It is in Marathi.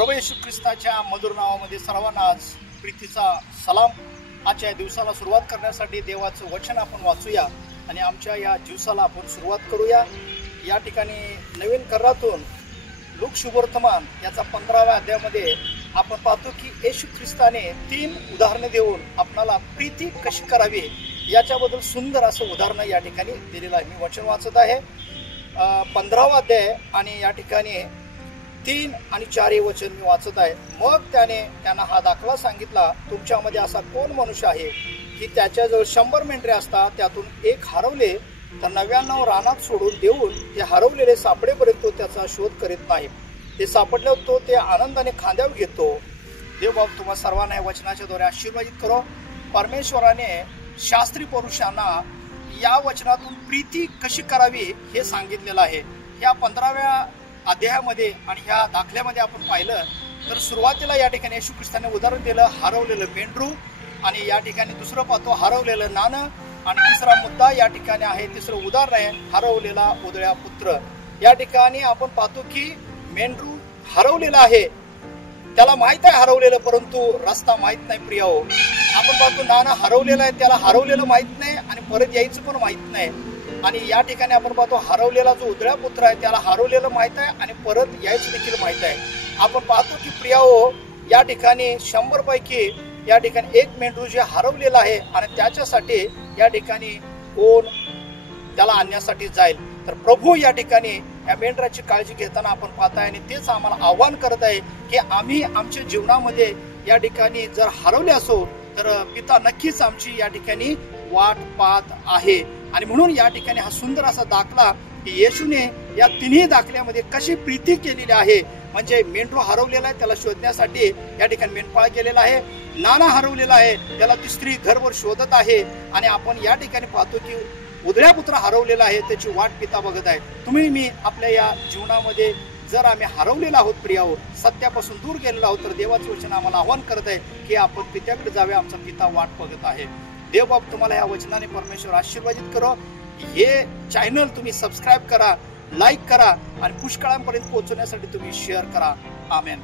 प्रभू येशू ख्रिस्ताच्या मधुर नावामध्ये सर्वांना आज प्रीतीचा सलाम। आजच्या दिवसाला सुरुवात करण्यासाठी देवाचं वचन आपण वाचूया आणि आमच्या या दिवसाला आपण सुरुवात करूया। या ठिकाणी नवीन करारातून लूक शुभवर्तमान याचा 15व्या अध्यायामध्ये आपण पाहतो की येशू ख्रिस्ताने 3 उदाहरणे देऊन आपणाला प्रीती कशी करावी याच्याबद्दल सुंदर असं उदाहरण या ठिकाणी दिलेलं आहे। मी वचन वाचत आहे 15वा अध्याय आणि या ठिकाणी 3 आणि 4 हे वचन मी वाचत आहे। मग त्यांना हा दाखला सांगितला, तुमच्यामध्ये असा कोण मनुष्य आहे की त्याच्याजवळ 100 मेंढरे असतात, त्यातून एक हरवले तर 99 रानात सोडून देऊन ते हरवलेले सापडेपर्यंत तो त्याचा शोध करीत नाही। ते सापडल्यावर तो ते आनंदाने खांद्यावर घेतो। देव बाप तुम्हा सर्वांना या वचनाच्या द्वारे आशीर्वादित करो। परमेश्वराने शास्त्री पुरुषांना या वचनातून प्रीती कशी करावी हे सांगितलेलं आहे। या 15व्या अध्यायामध्ये आणि ह्या दाखल्यामध्ये आपण पाहिलं तर सुरुवातीला या ठिकाणी येशू ख्रिस्ताने उदाहरण दिलं हरवलेलं मेंढरू, आणि या ठिकाणी दुसरं पाहतो हरवलेलं नाणं, आणि तिसरा मुद्दा या ठिकाणी आहे, तिसरं उदाहरण आहे हरवलेला उधळ्या पुत्र। या ठिकाणी आपण पाहतो की मेंढरू हरवलेला आहे, त्याला माहित आहे हरवलेलं, परंतु रस्ता माहित नाही। प्रिय हो, आपण पाहतो नाणं हरवलेलं आहे, त्याला हरवलेलं माहित नाही आणि परत यायचं पण माहित नाही। आणि या ठिकाणी आपण पाहतो हरवलेला जो उधळ्या पुत्र आहे त्याला हरवलेलं माहित आहे आणि परत यायचं देखील माहित आहे। आपण पाहतो की प्रिय हो, या ठिकाणी 100 पैकी या ठिकाणी एक मेंढरू जे हरवलेला आहे आणि त्याच्यासाठी या ठिकाणी कोण त्याला आणण्यासाठी जाईल। तर प्रभू या ठिकाणी या मेंढराची काळजी घेताना आपण पाहताय आणि तेच आम्हाला आव्हान करत आहे की आम्ही आमच्या जीवनामध्ये या ठिकाणी जर हरवले असो तर पिता नक्कीच आमची या ठिकाणी वाट पाहत आहे। आणि म्हणून या ठिकाणी हा सुंदर असा दाखला की येशूने या 3ही दाखल्यामध्ये कशी प्रीती केलेली आहे। म्हणजे मेंढरू हरवलेला आहे, त्याला शोधण्यासाठी या ठिकाणी मेंढपाळ गेलेला आहे। नाणं हरवलेला आहे, त्याला ती स्त्री घरभर शोधत आहे। आणि आपण या ठिकाणी पाहतो की उधळ्या पुत्र हरवलेला आहे, त्याची वाट पिता बघत आहे। तुम्ही मी आपल्या या जीवनामध्ये जर आम्ही हरवलेला आहोत, प्रिय आहोत, सत्यापासून दूर गेलेलो आहोत, तर देवाचं वचन आम्हाला आव्हान करत आहे की आपण पित्याकडे जावे, आमचा पिता वाट बघत आहे। देव बाप तुम्हाला या वचनाने परमेश्वर आशीर्वादित करो। हे चॅनल तुम्ही सबस्क्राईब करा, लाईक करा आणि पुष्कळांपर्यंत पोहोचवण्यासाठी तुम्ही शेअर करा। आमेन।